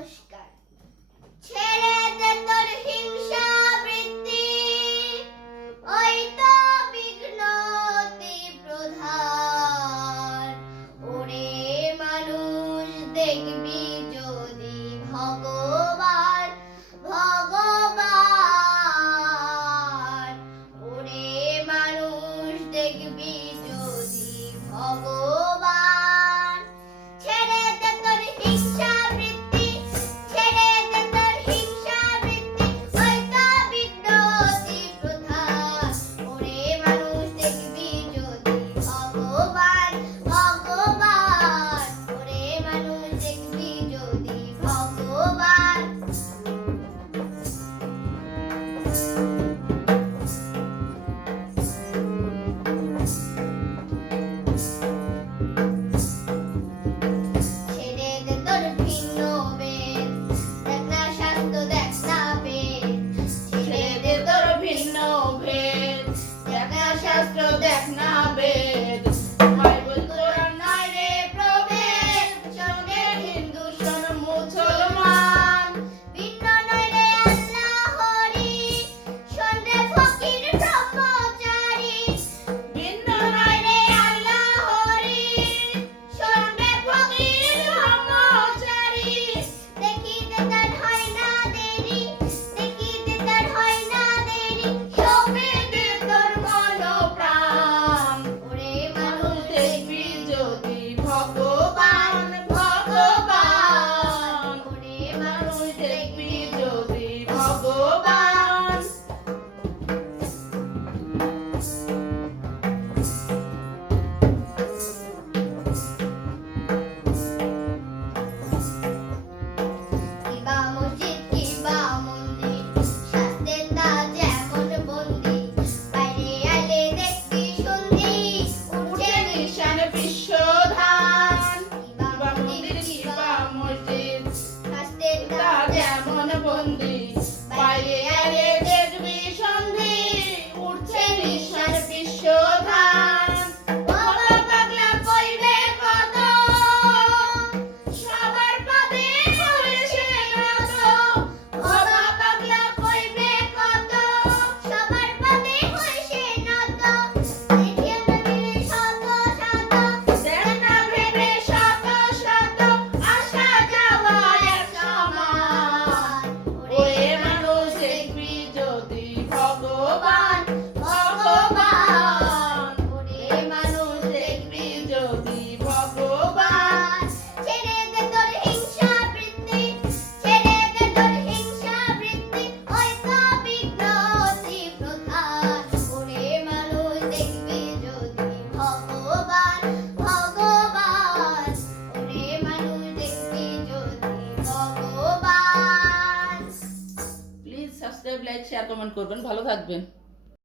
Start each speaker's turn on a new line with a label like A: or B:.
A: Hoş subscribe like share comment করবেন। ভালো থাকবেন।